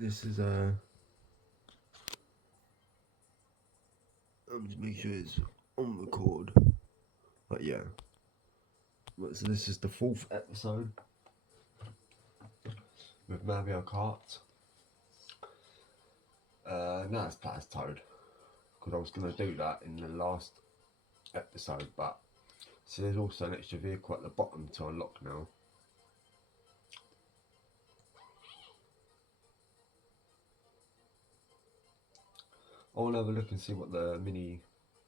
This is I'm just make sure it's on record. But yeah. Right, so this is the 4th episode with Mario Kart. Now it's plateaued because I was gonna do that in the last episode, but so there's also an extra vehicle at the bottom to unlock now. I want to have a look and see what the mini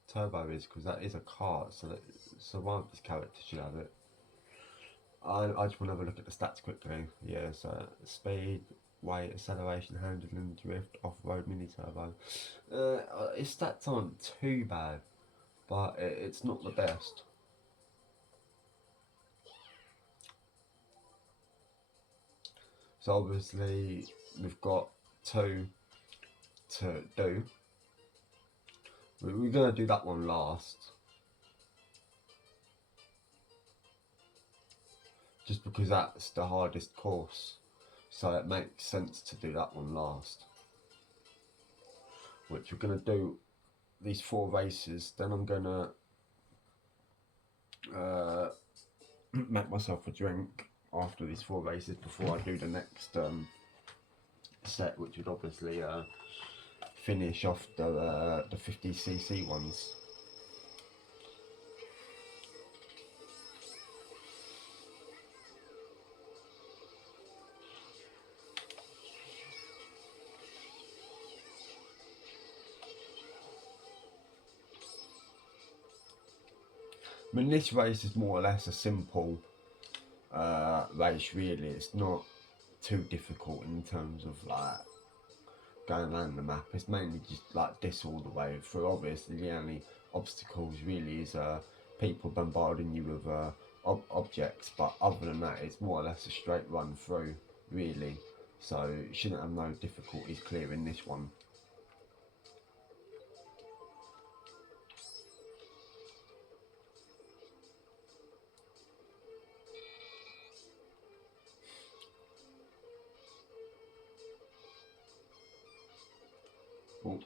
turbo is because that is a kart, so one of these characters should have it. I just want to have a look at the stats quickly. Yeah, so speed, weight, acceleration, handling, drift, off-road, mini turbo. Its stats aren't too bad, but it's not the best. So obviously we've got two to do. We're gonna do that one last, just because that's the hardest course. So it makes sense to do that one last. Which we're gonna do these 4 races. Then I'm gonna make myself a drink after these 4 races before I do the next set, which would obviously finish off the 50cc ones. I mean, this race is more or less a simple race, really. It's not too difficult in terms of like going around the map. It's mainly just like this all the way through. Obviously, the only obstacles really is people bombarding you with objects, but other than that, it's more or less a straight run through, really. So you shouldn't have no difficulties clearing this one. Well,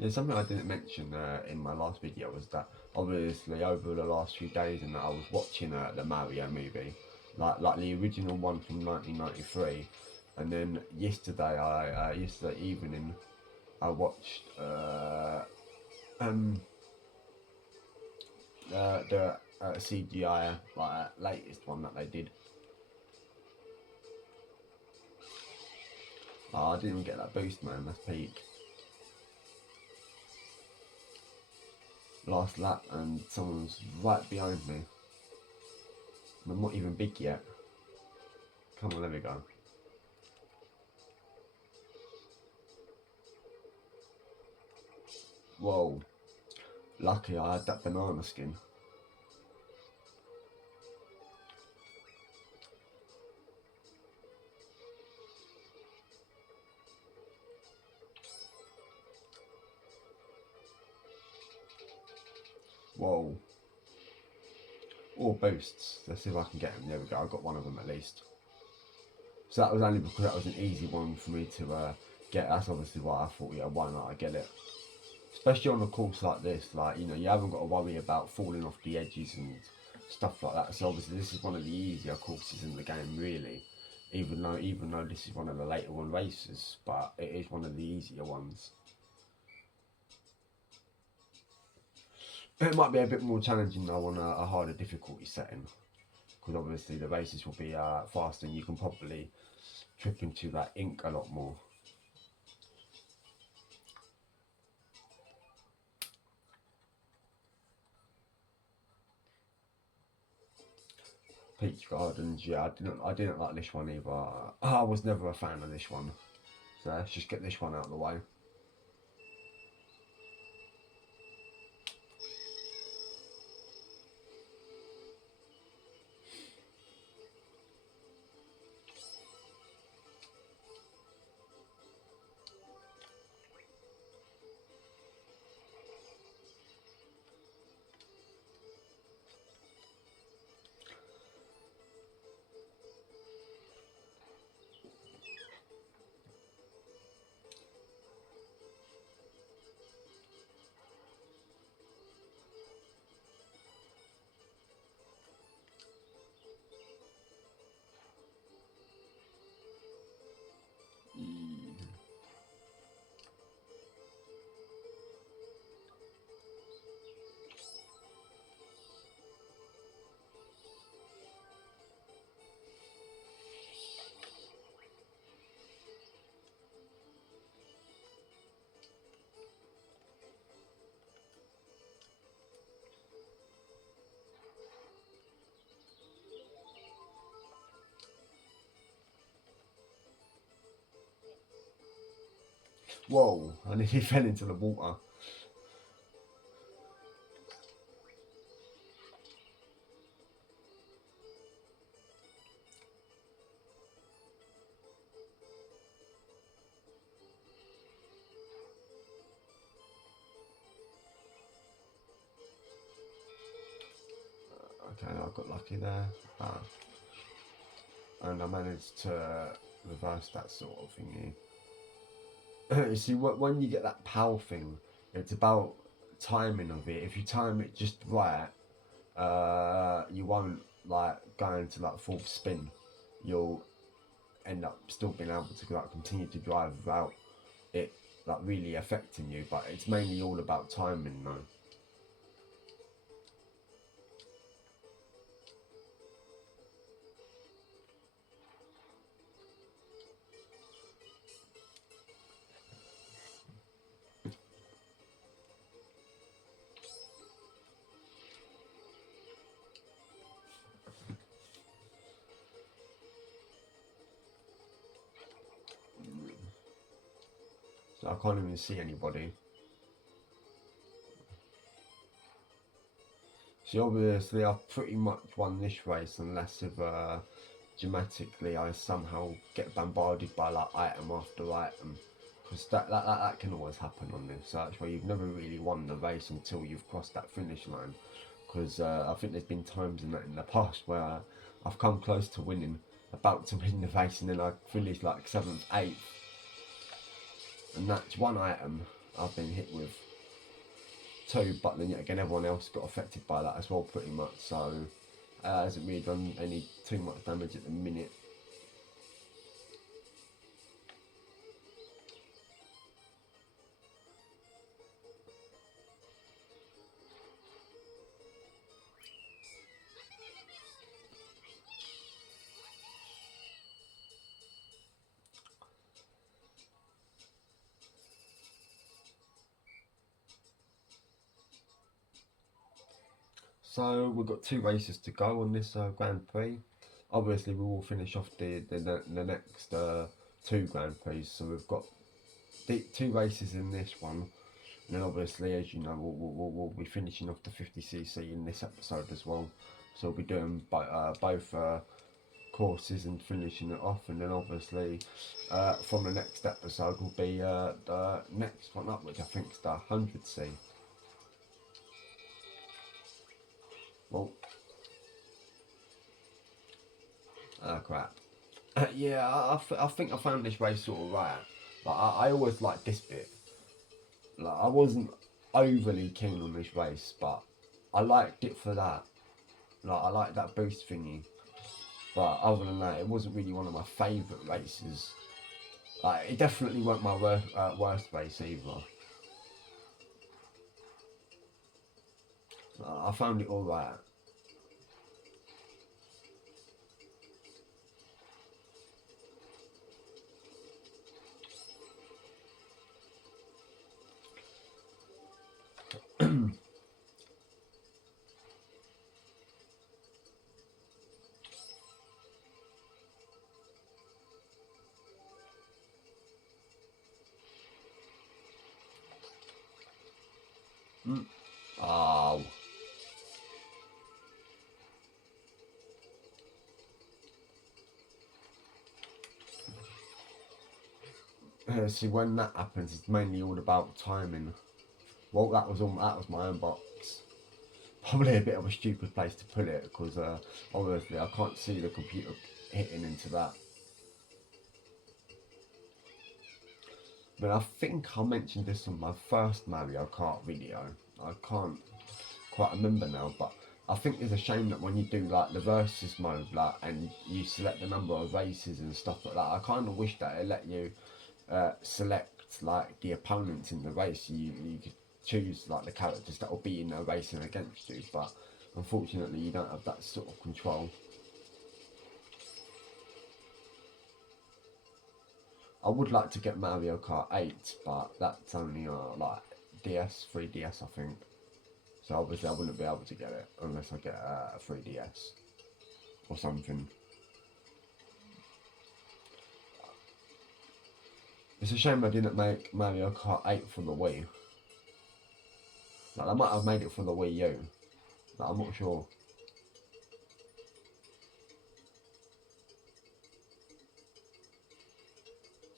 yeah, something I didn't mention in my last video was that obviously over the last few days and that I was watching the Mario movie, like the original one from 1993, and then yesterday evening I watched the CGI latest one that they did. Oh, I didn't even get that boost, man. That's peak. Last lap and someone's right behind me. I'm not even big yet. Come on, there we go. Whoa. Lucky I had that banana skin. Whoa. All boosts. Let's see if I can get them. There we go. I got one of them at least. So that was only because that was an easy one for me to get. That's obviously why I thought, yeah, why not? I get it. Especially on a course like this, like, you know, you haven't got to worry about falling off the edges and stuff like that. So obviously this is one of the easier courses in the game, really. Even though this is one of the later one races, but it is one of the easier ones. It might be a bit more challenging though on a harder difficulty setting, because obviously the races will be faster and you can probably trip into that ink a lot more. Peach Gardens, yeah, I didn't like this one either. I was never a fan of this one, so let's just get this one out of the way. Whoa, I nearly fell into the water. Okay, I got lucky there. And I managed to reverse that sort of thingy. You see, when you get that power thing, it's about timing of it. If you time it just right, you won't like go into like full spin. You'll end up still being able to like continue to drive without it like really affecting you. But it's mainly all about timing, though. So I can't even see anybody. So obviously I've pretty much won this race unless if dramatically I somehow get bombarded by like item after item. Because that can always happen on this search where you've never really won the race until you've crossed that finish line. Because I think there's been times in the past where I've come close to winning, about to win the race, and then I finish like 7th, 8th. And that's one item I've been hit with. Two, but then yet again everyone else got affected by that as well pretty much, so hasn't really done any too much damage at the minute. So we've got 2 races to go on this Grand Prix. Obviously we will finish off the next 2 Grand Prix, so we've got 2 races in this one, and then obviously, as you know, we'll be finishing off the 50cc in this episode as well. So we'll be doing both courses and finishing it off, and then obviously from the next episode will be the next one up, which I think is the 100c. Well, crap. Yeah, I think I found this race sort of right. Like I always liked this bit. Like I wasn't overly keen on this race, but I liked it for that. Like I liked that boost thingy. But other than that, it wasn't really one of my favourite races. Like it definitely wasn't my worst race either. I found it all right. Oh. See, when that happens, it's mainly all about timing. Well, that was my own box. Probably a bit of a stupid place to put it because obviously I can't see the computer hitting into that. But I think I mentioned this on my first Mario Kart video. I can't quite remember now, but I think it's a shame that when you do like the versus mode, like, and you select the number of races and stuff like that, I kind of wish that it let you select like the opponents in the race. You could choose like the characters that will be in a racing against you, but unfortunately you don't have that sort of control. I would like to get Mario Kart 8, but that's only like DS, 3DS I think. So obviously I wouldn't be able to get it unless I get a 3DS or something. It's a shame I didn't make Mario Kart 8 for the Wii. Like, I might have made it for the Wii U. But I'm not sure.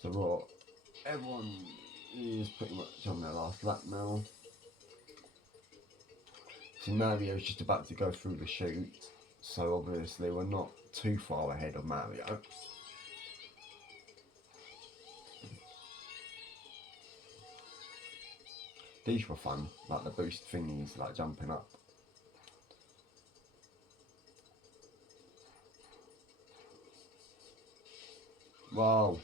So what? Everyone is pretty much on their last lap now. So Mario's just about to go through the chute. So obviously we're not too far ahead of Mario. These were fun, like the boost thingies, like jumping up. Wow.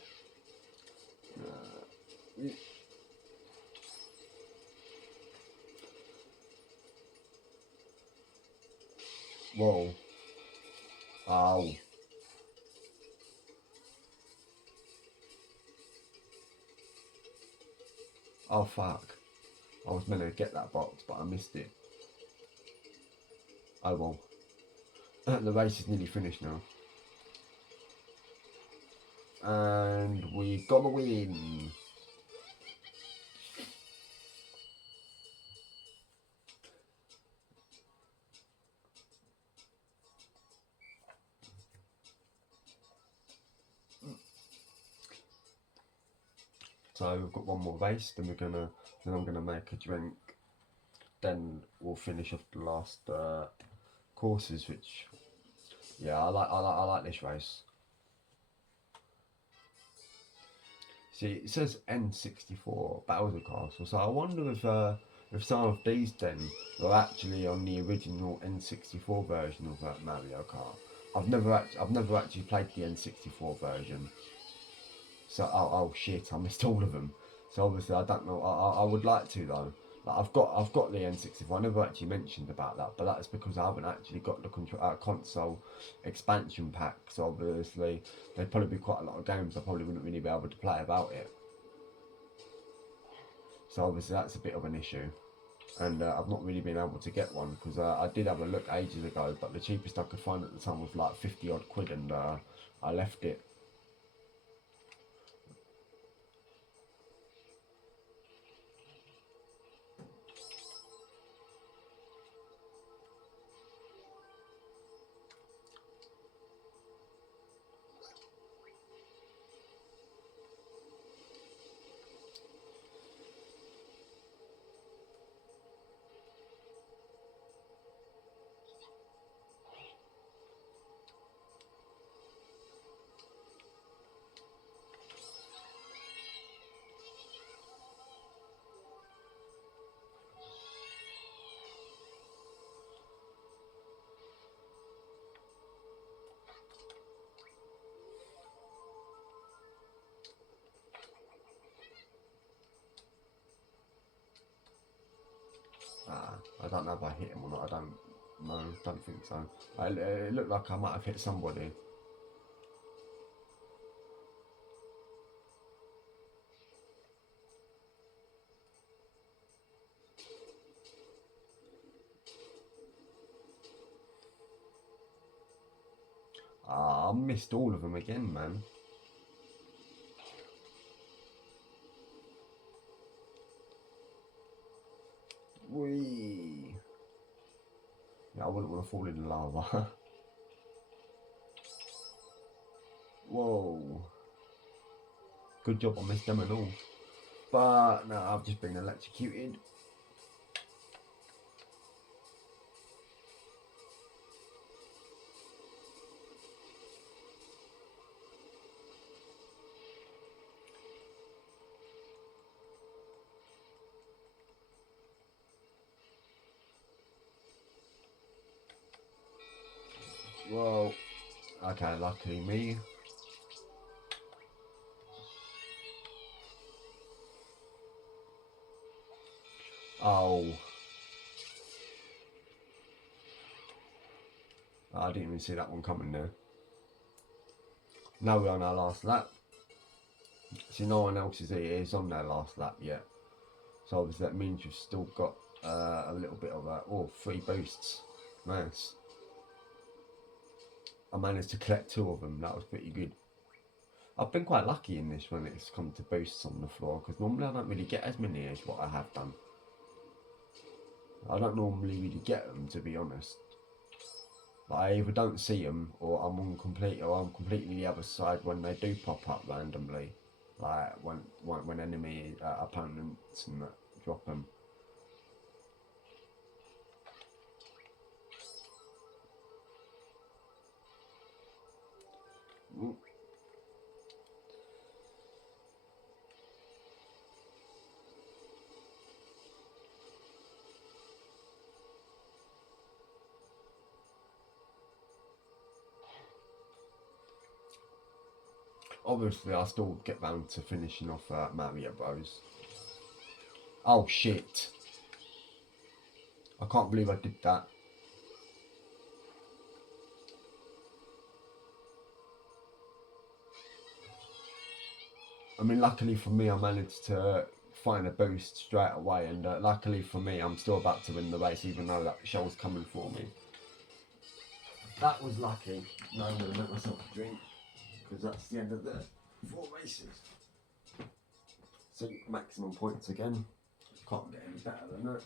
Whoa. Oh. Oh fuck. I was meant to get that box, but I missed it. Oh well. The race is nearly finished now. And we got the win. So we've got one more race, then I'm gonna make a drink. Then we'll finish off the last courses, which yeah, I like this race. See, it says N64 Battles of Castle, so I wonder if some of these then are actually on the original N64 version of Mario Kart. I've never actually played the N64 version. So oh shit, I missed all of them. So obviously I don't know. I would like to though. Like I've got the N64. I never actually mentioned about that, but that's because I haven't actually got the console expansion pack. So obviously there'd probably be quite a lot of games I probably wouldn't really be able to play about it. So obviously that's a bit of an issue. And I've not really been able to get one because I did have a look ages ago, but the cheapest I could find at the time was like 50 odd quid, and I left it. I don't know if I hit him or not. I don't. No, don't think so. It looked like I might have hit somebody. I missed all of them again, man. Whee! Yeah, I wouldn't want to fall in the lava. Whoa! Good job I missed them and all. But no, I've just been electrocuted. Whoa. Okay, lucky me. Oh. I didn't even see that one coming there. Now we're on our last lap. See, no one else is on their last lap yet. So obviously that means you've still got a little bit of free boosts. Nice. I managed to collect 2 of them. That was pretty good. I've been quite lucky in this when it's come to boosts on the floor, because normally I don't really get as many as what I have done. I don't normally really get them, to be honest. Like, I either don't see them, or I'm completely the other side when they do pop up randomly. Like when enemy opponents and that drop them. Obviously, I still get round to finishing off Mario Bros. Oh shit! I can't believe I did that. I mean, luckily for me, I managed to find a boost straight away, and luckily for me, I'm still about to win the race, even though that shell's coming for me. That was lucky. Now I'm going to make myself a drink, because that's the end of the 4 races. So maximum points again. Can't get any better than that.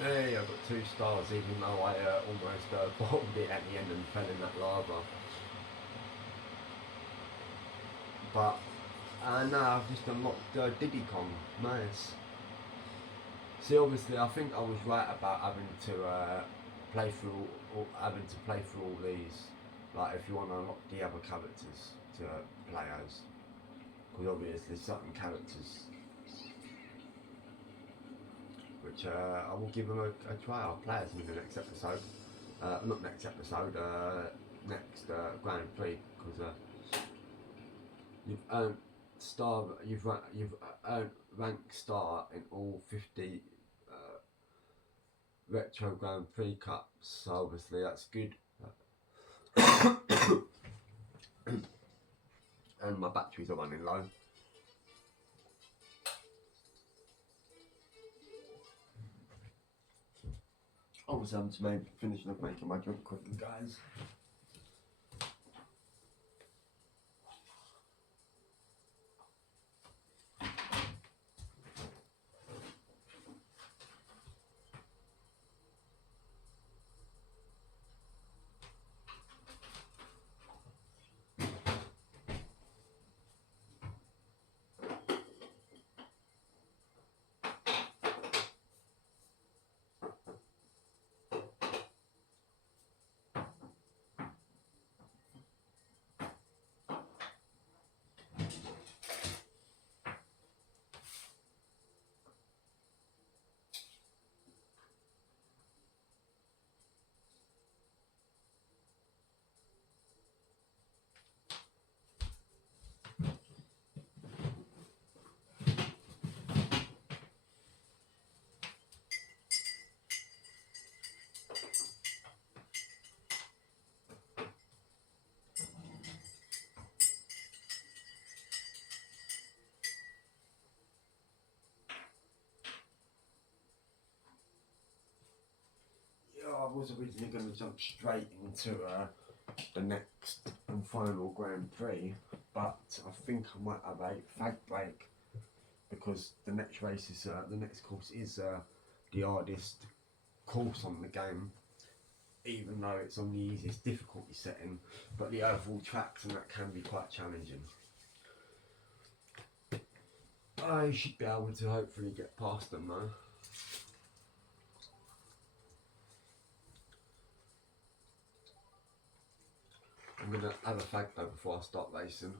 Hey, I got 2 stars, even though I almost bottled it at the end and fell in that lava. But now I've just unlocked Diddy Kong. Nice. See, obviously, I think I was right about having to play through all these. Like, if you want to unlock the other characters to play as, because obviously certain characters, which I will give them a try. I'll play as them in the next episode. Not next episode. Next Grand Prix, because you've earned You've earned rank star in all 50 retro Grand Prix cups. So obviously that's good. And my batteries are running low. Obviously I'm just finishing up making my drink quickly, guys. I was originally going to jump straight into the next and final Grand Prix, but I think I might have a fag break because the next race is the next course is the hardest course on the game, even though it's on the easiest difficulty setting, but the overall tracks and that can be quite challenging. I should be able to hopefully get past them though. I'm gonna have a fag though before I start racing.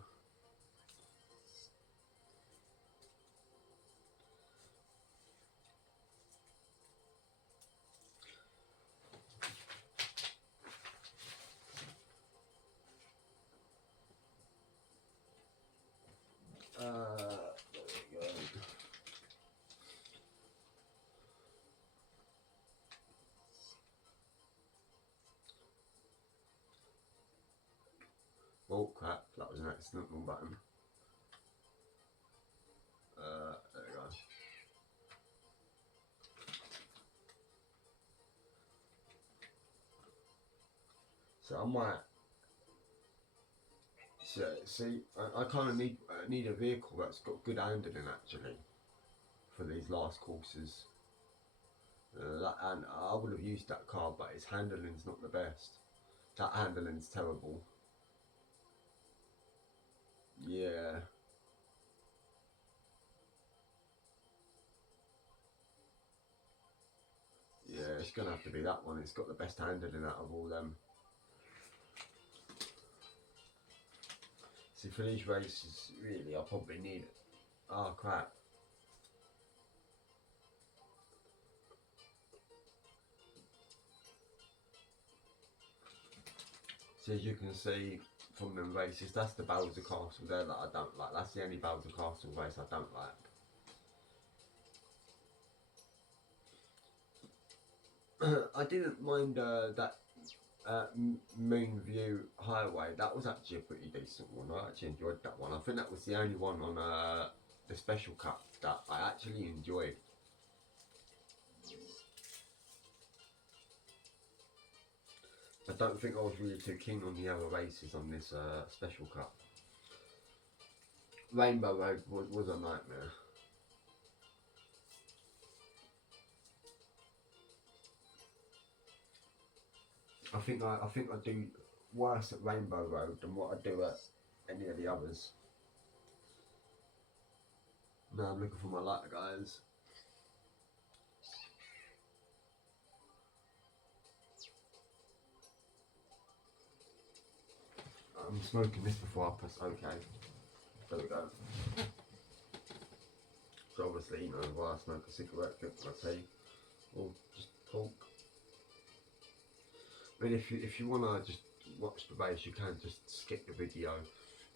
There we go. Oh crap, that was an accidental button. There we go. So I might. So, see, I kind of need a vehicle that's got good handling actually for these last courses. And I would have used that car, but its handling's not the best. That handling's terrible. Yeah. Yeah, it's gonna have to be that one. It's got the best handling out of all them. See, for these races, really, I probably need it. Oh crap. So as you can see from them races, that's the Bowser Castle there that I don't like. That's the only Bowser Castle race I don't like. I didn't mind that Moon View Highway. That was actually a pretty decent one. I actually enjoyed that one. I think that was the only one on the Special Cup that I actually enjoyed. I don't think I was really too keen on the other races on this Special Cup. Rainbow Road was a nightmare. I think I do worse at Rainbow Road than what I do at any of the others. Now I'm looking for my lighter, guys. I'm smoking this before I press OK. There we go. So obviously, you know, while I smoke a cigarette, drink my tea, or just talk. I mean, if you wanna just watch the race, you can just skip the video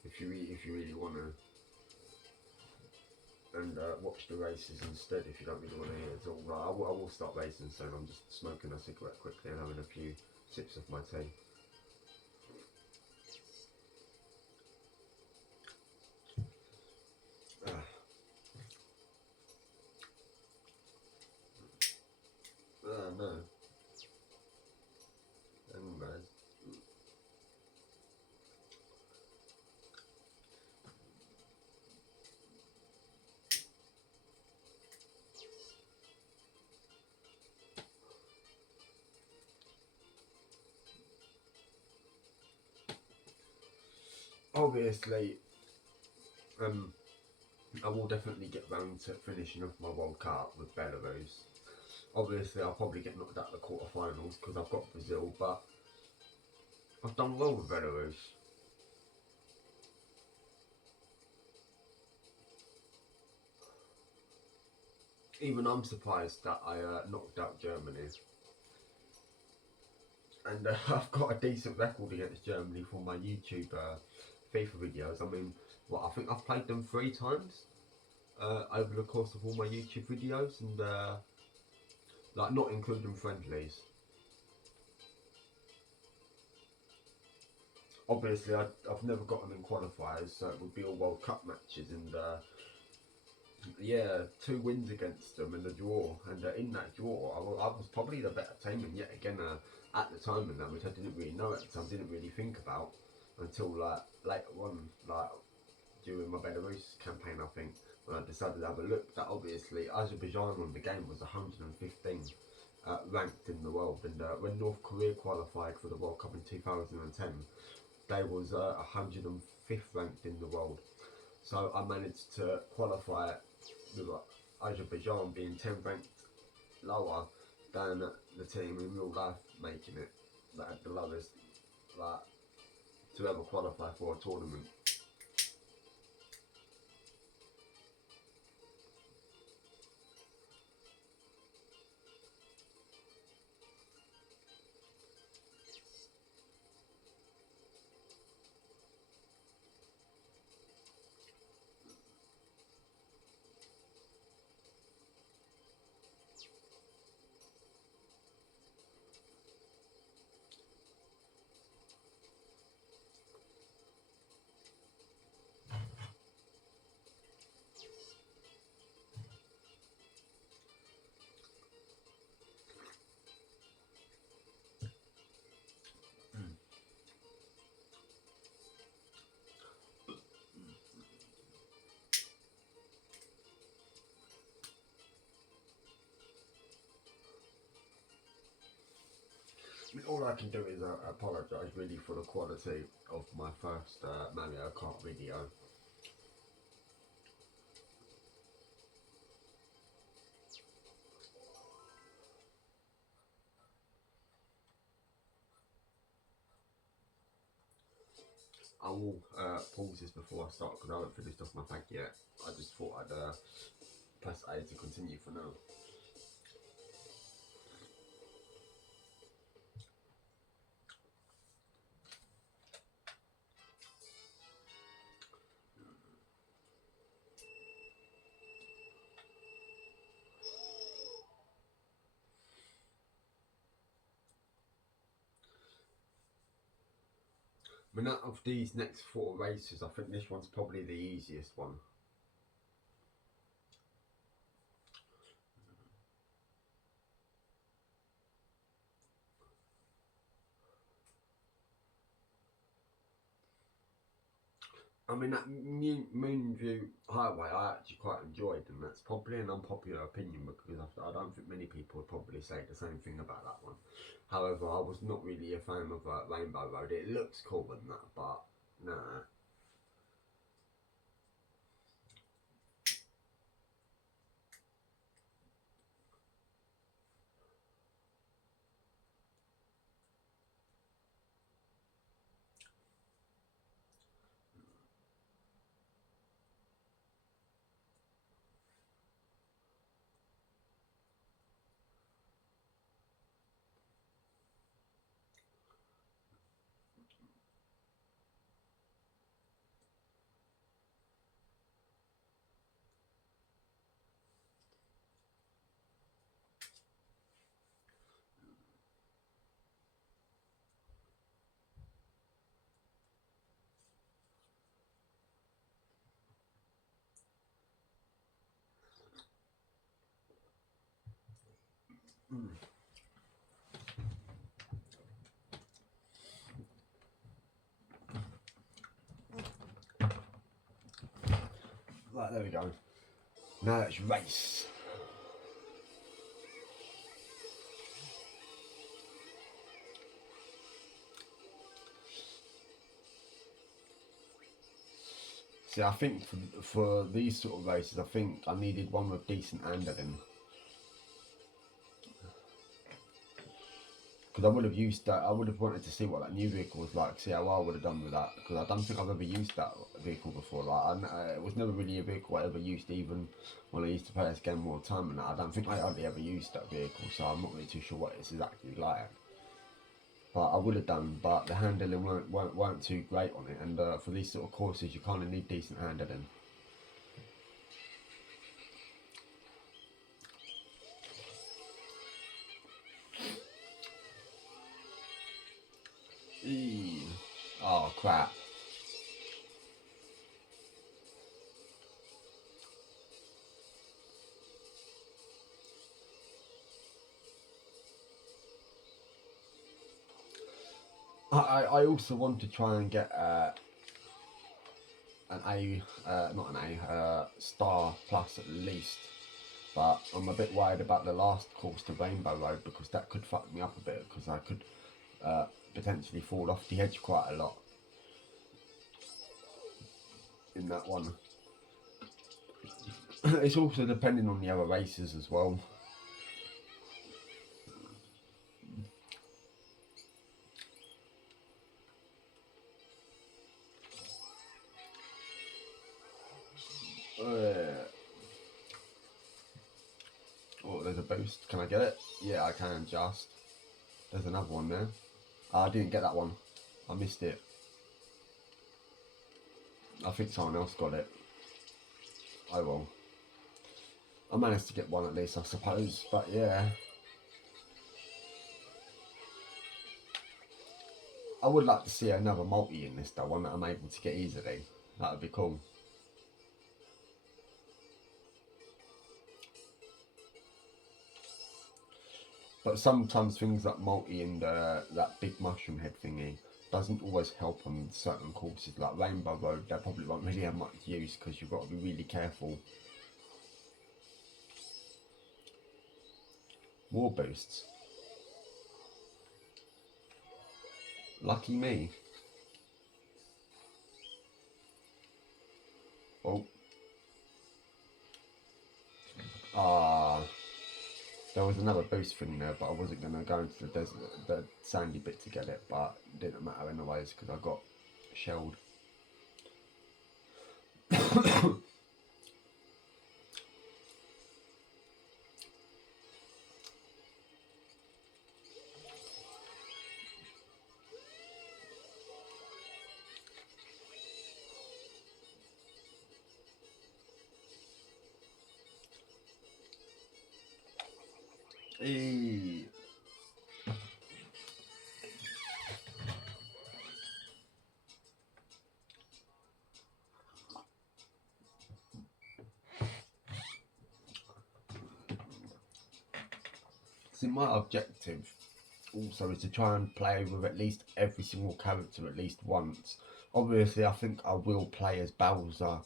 if you really wanna, and watch the races instead if you don't really wanna hear it all. Right, I will start racing soon. I'm just smoking a cigarette quickly and having a few sips of my tea. No. Anyways. Obviously, I will definitely get round to finishing off my World Cup with Belarus. Obviously, I'll probably get knocked out of the quarterfinals because I've got Brazil, but I've done well with Belarus. Even I'm surprised that I knocked out Germany. And I've got a decent record against Germany for my YouTube FIFA videos. I mean, I think I've played them 3 times over the course of all my YouTube videos, and like not including friendlies. Obviously, I've never got them in qualifiers, so it would be all World Cup matches, and Yeah, 2 wins against them and a draw. And in that draw, I was probably the better team. And yet again, at the time, and that which I didn't really know at the time, didn't really think about until like later on, like during my Belarus campaign, I think, when I decided to have a look. That obviously Azerbaijan on the game was 115 ranked in the world, and when North Korea qualified for the World Cup in 2010, they was 105th ranked in the world. So I managed to qualify with Azerbaijan being 10 ranked lower than the team in real life making it that had the lowest like, to ever qualify for a tournament. I mean, all I can do is apologise really for the quality of my first Mario Kart video. I will pause this before I start because I haven't finished off my pack yet. I just thought I'd press A to continue for now. I mean, out of these next 4 races, I think this one's probably the easiest one. I mean, that Moonview Highway I actually quite enjoyed, and that's probably an unpopular opinion because I don't think many people would probably say the same thing about that one. However, I was not really a fan of Rainbow Road. It looks cool and that, but nah. Mm. Right, there we go. Now let's race. See, I think for these sort of races, I think I needed one with decent handling. Because I would have used that, I would have wanted to see what that new vehicle was like, see how I would have done with that. Because I don't think I've ever used that vehicle before. Like, it was never really a vehicle I ever used, even when I used to play this game all the time. And I don't think I hardly ever used that vehicle, so I'm not really too sure what it's exactly like. But I would have done, but the handling weren't too great on it. And for these sort of courses, you kind of need decent handling. Eee. Oh crap. I also want to try and get an A, not an A, star plus at least. But I'm a bit worried about the last course, the Rainbow Road, because that could fuck me up a bit, because I could potentially fall off the edge quite a lot in that one. It's also depending on the other races as well. Oh, there's a boost. Can I get it? Yeah, I can just. There's another one there. I didn't get that one. I missed it. I think someone else got it. Oh well. I managed to get one at least, I suppose. But yeah. I would like to see another multi in this though, one that I'm able to get easily. That would be cool. But sometimes things like multi and that big mushroom head thingy doesn't always help on certain courses. Like Rainbow Road, they probably won't really have much use because you've got to be really careful. More boosts. Lucky me. Oh. Ah. There was another boost thing there, but I wasn't going to go into the desert, the sandy bit to get it, but it didn't matter anyways because I got shelled. Eee. See, my objective also is to try and play with at least every single character at least once. Obviously, I think I will play as Bowser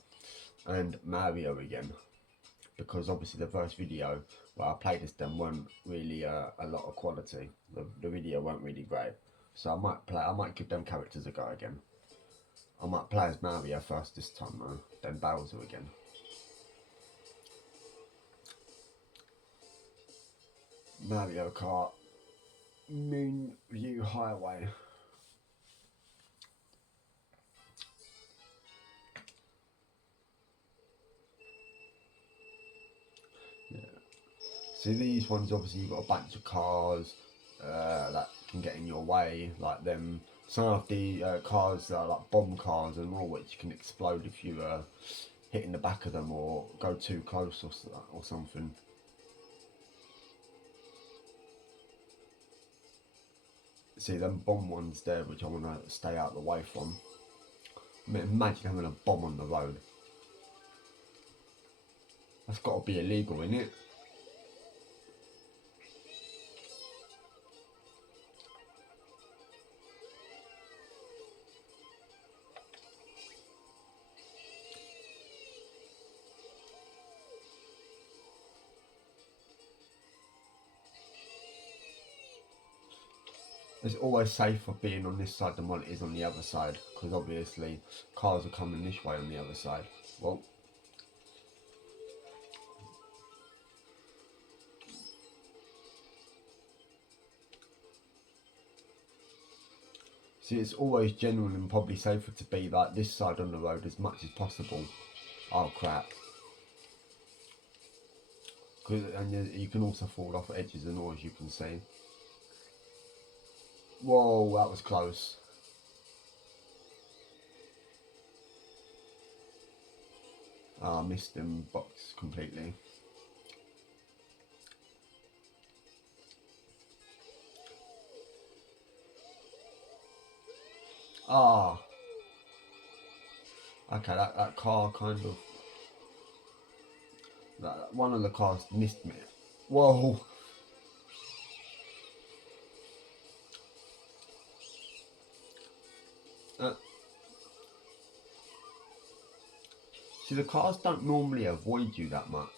and Mario again, because obviously the first video where I played as them weren't really a lot of quality. The video weren't really great, so I might give them characters a go again. I might play as Mario first this time though, then Bowser again. Mario Kart Moon View Highway. Yeah. See, these ones obviously you've got a bunch of cars that can get in your way, like them. Some of the cars that are like bomb cars and all, which can explode if you hit in the back of them or go too close or something. See them bomb ones there, which I want to stay out of the way from. I mean, imagine having a bomb on the road. That's got to be illegal, isn't it? It's always safer being on this side than what it is on the other side, because obviously cars are coming this way on the other side. Well, see, it's always genuine and probably safer to be like this side on the road as much as possible. Oh crap. And you can also fall off edges and all, as you can see. Whoa, that was close. I missed them box completely. Ah. Okay, that car kind of... one of the cars missed me. Whoa. Uh, See, the cars don't normally avoid you that much,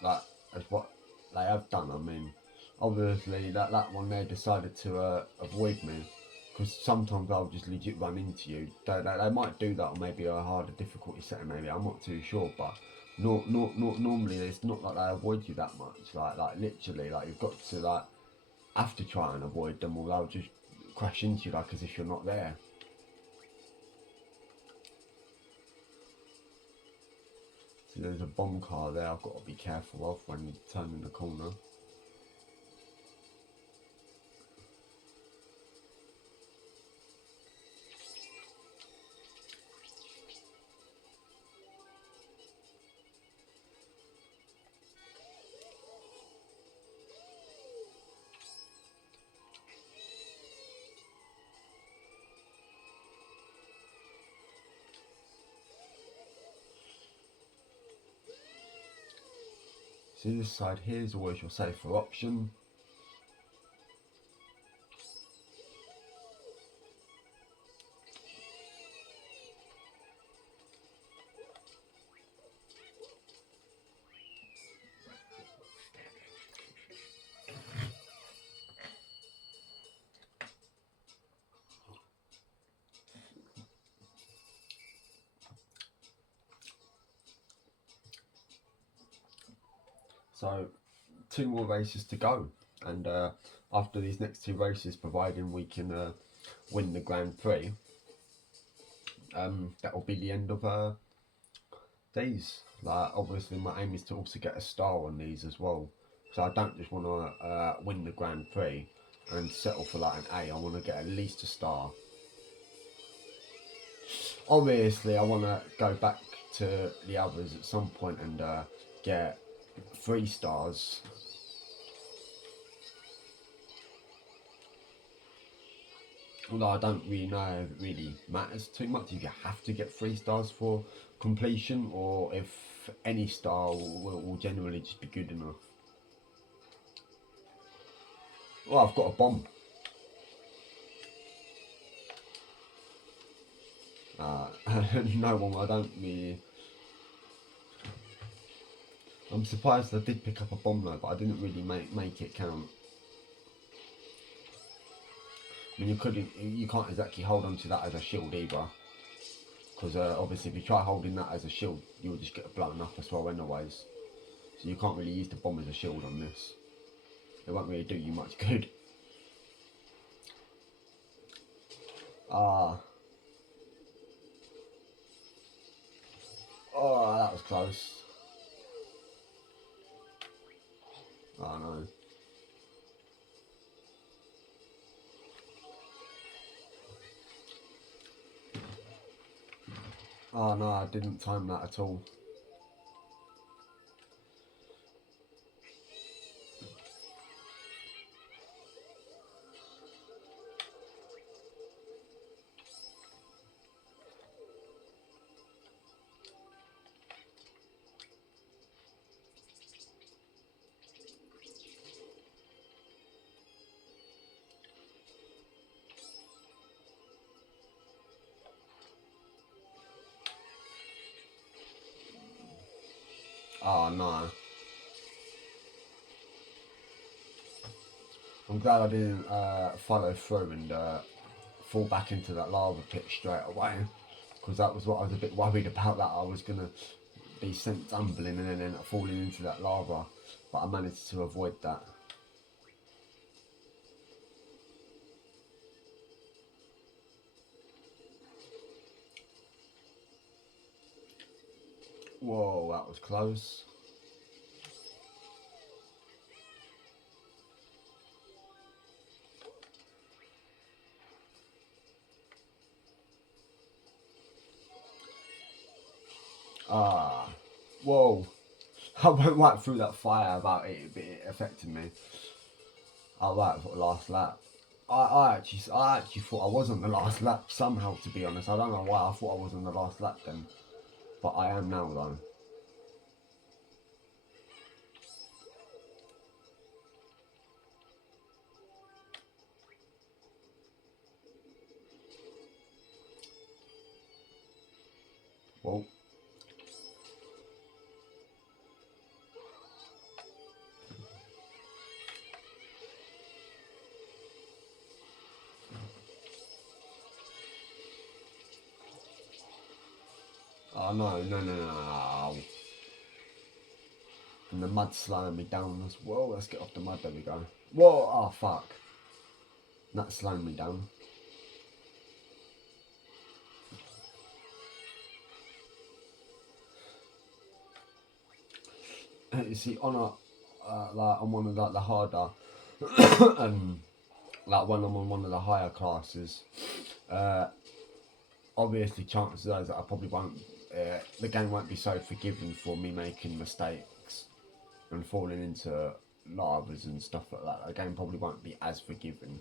like as what they have done. I mean, obviously that one there decided to avoid me, because sometimes I'll just legit run into you. They might do that on maybe a harder difficulty setting, maybe I'm not too sure, but normally it's not like they avoid you that much. Like literally, like you've got to like have to try and avoid them, or they'll just crash into you like as if you're not there. So there's a bomb car there I've got to be careful of when turning the corner. See, this side here is always your safer option. So 2 more races to go, and after these next 2 races, providing we can win the Grand Prix, that will be the end of these. Like, obviously my aim is to also get a star on these as well, so I don't just want to win the Grand Prix and settle for like an A. I want to get at least a star. Obviously I want to go back to the others at some point and get 3 stars. Although I don't really know if it really matters too much if you have to get 3 stars for completion, or if any star will generally just be good enough. Well, I've got a bomb. No one, I don't really... I'm surprised I did pick up a bomb though, but I didn't really make it count. I mean, you can't exactly hold onto that as a shield either, because obviously if you try holding that as a shield, you'll just get blown up as well anyways. So you can't really use the bomb as a shield on this. It won't really do you much good. Ah. Oh, that was close. Oh no. Oh no, I didn't time that at all. Oh no. I'm glad I didn't follow through and fall back into that lava pit straight away, because that was what I was a bit worried about, that I was going to be sent tumbling and then end up falling into that lava, but I managed to avoid that. Whoa, that was close. Ah, whoa. I went right through that fire about it affecting me. I right for the last lap. I actually thought I was on the last lap somehow, to be honest. I don't know why I thought I was on the last lap then, but I am now though. Oh no, no, no, no, no. And the mud slowing me down as well. Let's get off the mud, there we go. Whoa, oh fuck. That's slowing me down. You see, on like on one of like the harder, like when I'm on one of the higher classes, obviously chances are that I probably won't, the game won't be so forgiving for me making mistakes and falling into lavas and stuff like that. The game probably won't be as forgiving.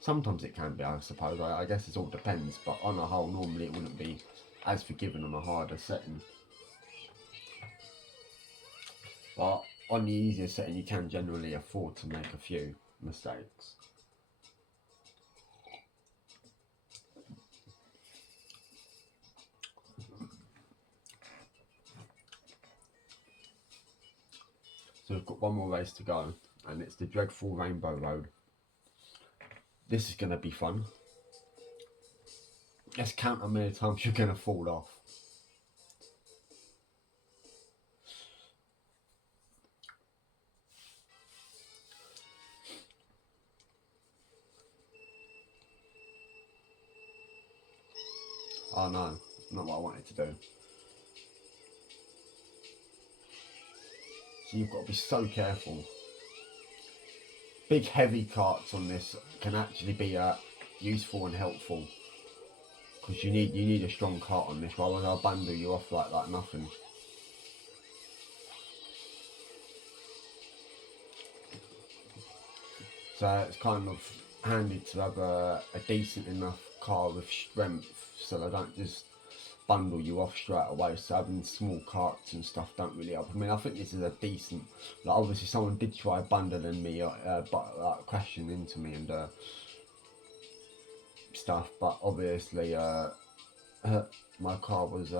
Sometimes it can be, I suppose. I guess it all depends, but on a whole, normally it wouldn't be as forgiving on a harder setting. But on the easier setting, you can generally afford to make a few mistakes. So we've got one more race to go, and it's the dreadful Rainbow Road. This is going to be fun. Let's count how many times you're going to fall off. Oh no, not what I wanted to do. So you've got to be so careful. Big heavy carts on this can actually be useful and helpful, because you need a strong cart on this, rather they'll bundle you off like nothing. So it's kind of handy to have a decent enough car with strength, so they don't just bundle you off straight away. So having small carts and stuff don't really help. I mean, I think this is a decent, like obviously someone did try bundling me, but like crashing into me and stuff, but obviously my car was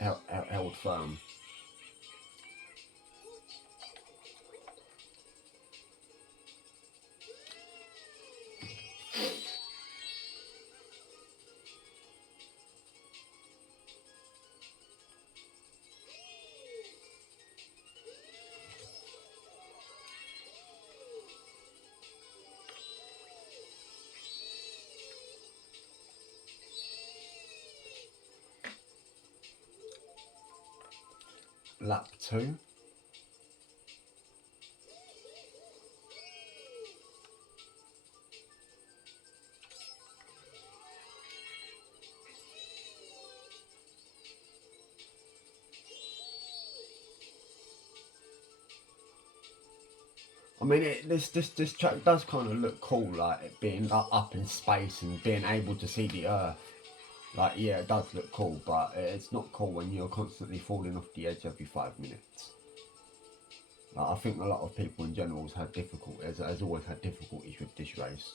held firm. Lap 2. I mean, this track does kind of look cool, like it being up in space and being able to see the Earth. Like, yeah, it does look cool, but it's not cool when you're constantly falling off the edge every 5 minutes. Like, I think a lot of people in general has always had difficulties with this race.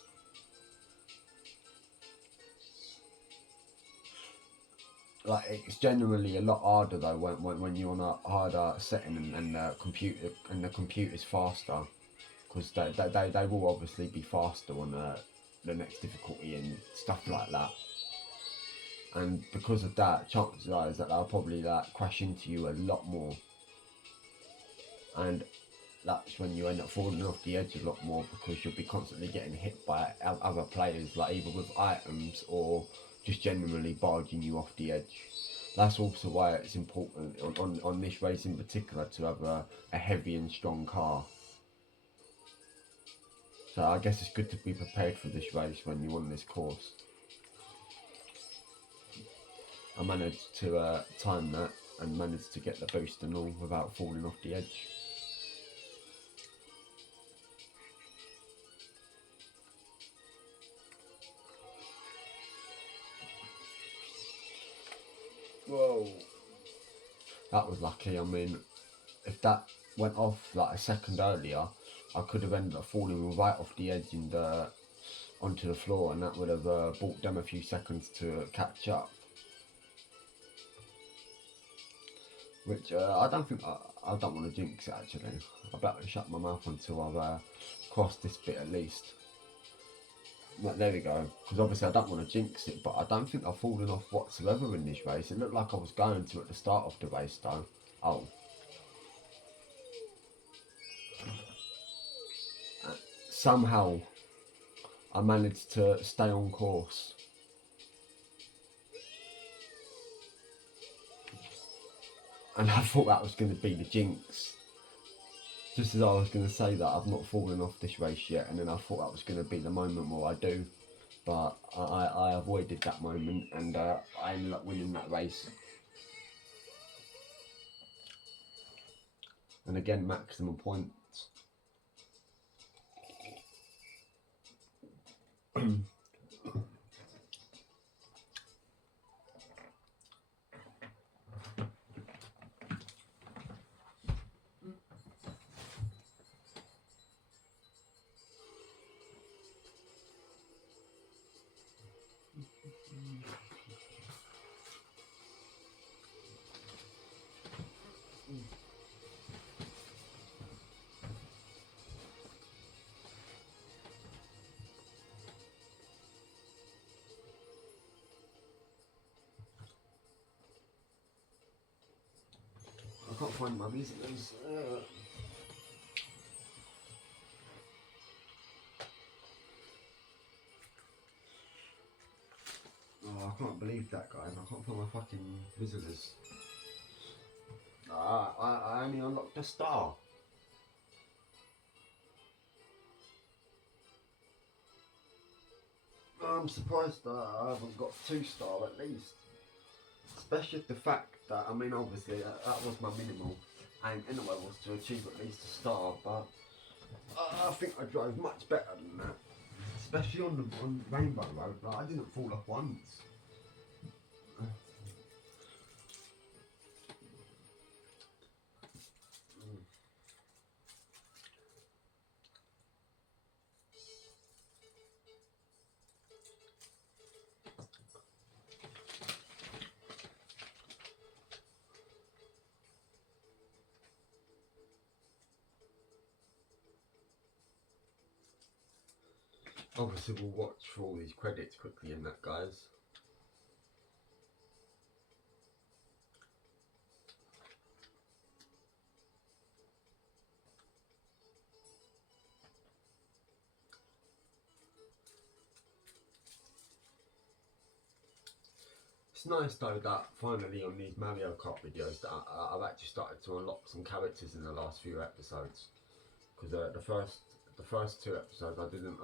Like, it's generally a lot harder though when you're on a harder setting and the computer's faster, because they will obviously be faster on the next difficulty and stuff like that. And because of that, chances are is that they'll probably like crash into you a lot more, and that's when you end up falling off the edge a lot more, because you'll be constantly getting hit by other players, like either with items or just generally barging you off the edge. That's also why it's important on this race in particular to have a heavy and strong car. So I guess it's good to be prepared for this race when you're on this course. I managed to time that and managed to get the boost and all without falling off the edge. Whoa. That was lucky. I mean, if that went off like a second earlier, I could have ended up falling right off the edge and onto the floor, and that would have bought them a few seconds to catch up. Which I don't think, I don't want to jinx it actually. I better shut my mouth until I've crossed this bit at least. Like, there we go. Because obviously I don't want to jinx it, but I don't think I've fallen off whatsoever in this race. It looked like I was going to at the start of the race though. Oh. Somehow I managed to stay on course. And I thought that was going to be the jinx. Just as I was going to say that I've not fallen off this race yet, and then I thought that was going to be the moment where I do. But I avoided that moment, and I ended up winning that race. And again, maximum points. I can't find my music notes. Oh, I can't believe that, guys. I can't find my fucking visitors. I only unlocked a star. I'm surprised that I haven't got 2-star at least. Especially the fact that, I mean, obviously that was my minimal aim anyway, was to achieve at least a star, but I think I drove much better than that. Especially on Rainbow Road, like, I didn't fall off once. Obviously we'll watch for all these credits quickly in that, guys. It's nice though that finally on these Mario Kart videos that I've actually started to unlock some characters in the last few episodes. Because the first 2 episodes I didn't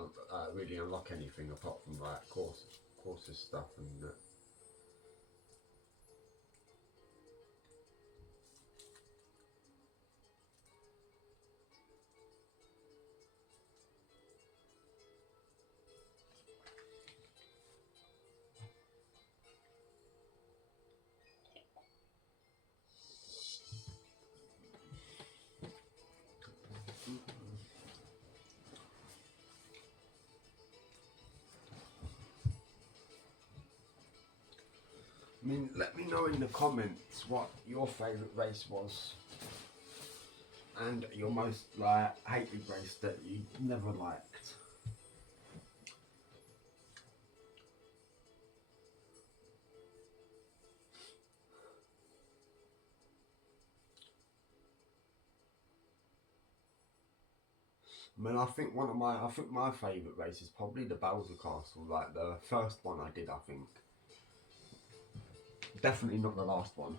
really unlock anything apart from like courses stuff and I mean, let me know in the comments what your favourite race was and your most like hated race that you never liked. I mean, I think my favourite race is probably the Bowser Castle, like the first one I did, I think. Definitely not the last one.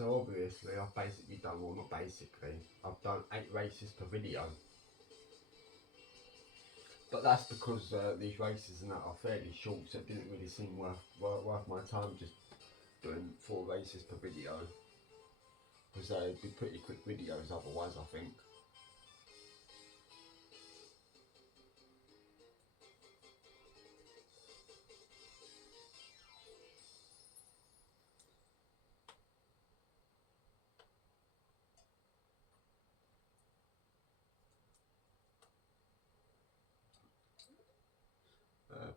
So obviously I've basically done, well not basically, I've done 8 races per video. But that's because these races and that are fairly short, so it didn't really seem worth my time just doing 4 races per video. Because they'd be pretty quick videos otherwise, I think.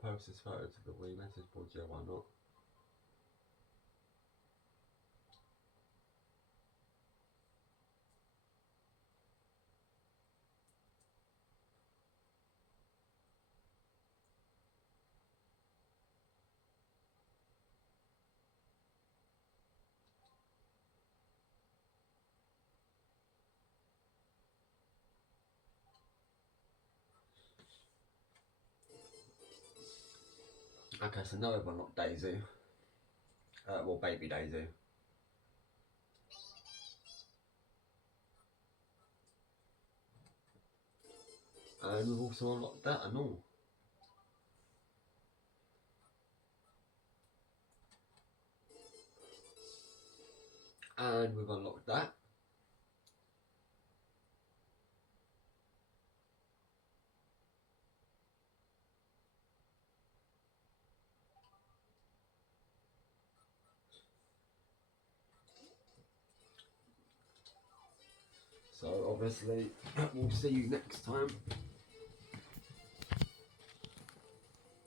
Post this photo to the Wii message board, yeah, why not? Okay, so now we've unlocked Daisy. Well, baby Daisy. And we've also unlocked that and all. And we've unlocked that. So obviously, we'll see you next time.